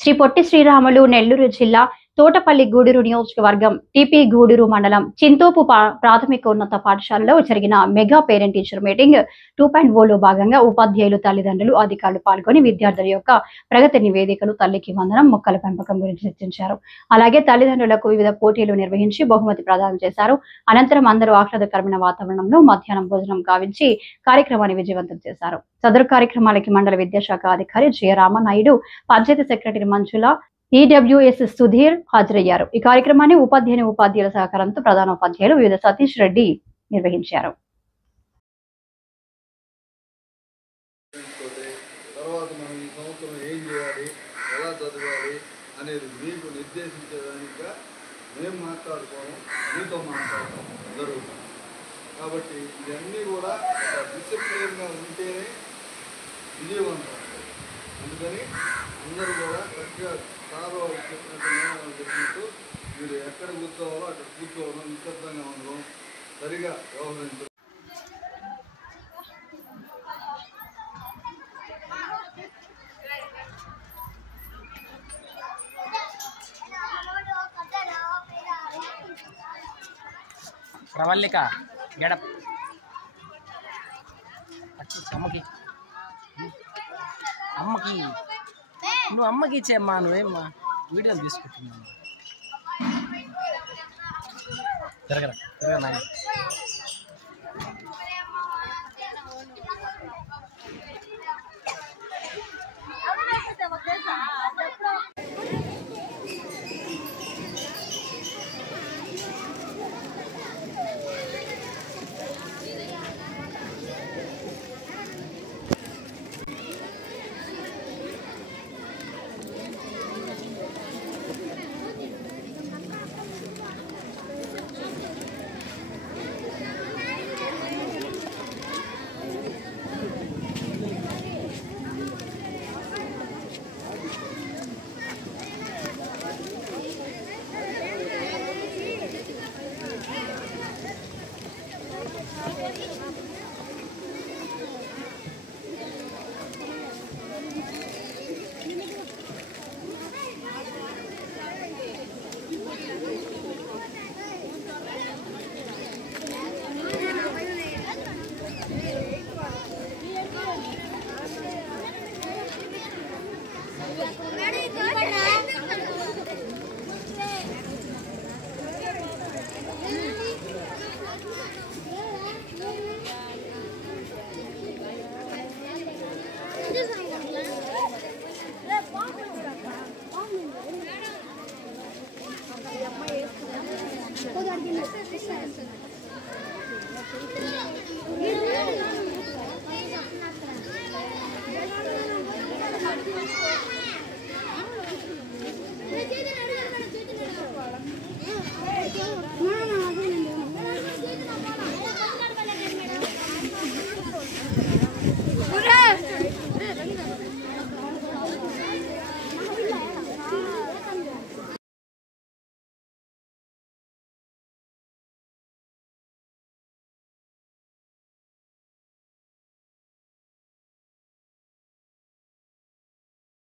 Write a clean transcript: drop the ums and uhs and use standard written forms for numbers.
శ్రీ పొట్టి శ్రీరాములు నెల్లూరు జిల్లా తోటపల్లి గూడూరు నియోజకవర్గం టీపీ గూడూరు మండలం చింతోపు ప్రాథమికోన్నత పాఠశాలలో జరిగిన మెగా పేరెంట్ టీచర్ మీటింగ్ 2.0లో భాగంగా ఉపాధ్యాయులు, తల్లిదండ్రులు, అధికారులు పాల్గొని విద్యార్థుల యొక్క ప్రగతి నివేదికలు, తల్లికి వందనం, మొక్కల పెంపకం గురించి చర్చించారు. అలాగే తల్లిదండ్రులకు వివిధ పోటీలు నిర్వహించి బహుమతి ప్రదానం చేశారు. అనంతరం అందరూ ఆహ్లాదకరమైన వాతావరణంలో మధ్యాహ్నం భోజనం గావించి కార్యక్రమాన్ని విజయవంతం చేశారు. సదరు కార్యక్రమాలకి మండల విద్యాశాఖ అధికారి జె రామనాయుడు, పంచాయతీ సెక్రటరీ మంజుల, ఈడబ్ల్యూఎస్ సుధీర్ హాజరయ్యారు. ఈ కార్యక్రమాన్ని ఉపాధ్యాయుల సహకారంతో ప్రధానోపాధ్యాయులు వివిధ సతీష్ రెడ్డి నిర్వహించారు. కాబట్టి ఇవన్నీ కూడా డిసిప్లిన్గా ఉంటేనే విజయవంతం. అందుకని అందరూ కూడా కరెక్ట్గా సారో చెప్పినట్టు మీరు ఎక్కడ కూర్చోవాలో అక్కడ కూర్చోవడం, నిశ్శబ్దంగా ఉండడం, సరిగా వ్యవహరించడం. ప్రవల్లిక గెడప్ అమ్మకి అమ్మకి నువ్వు అమ్మకి ఇచ్చేమ్మా, నువ్వేమ్మా వీడియోలు తీసుకుంటున్నాను. తిరగరా తిరగరా నాయన. Oh,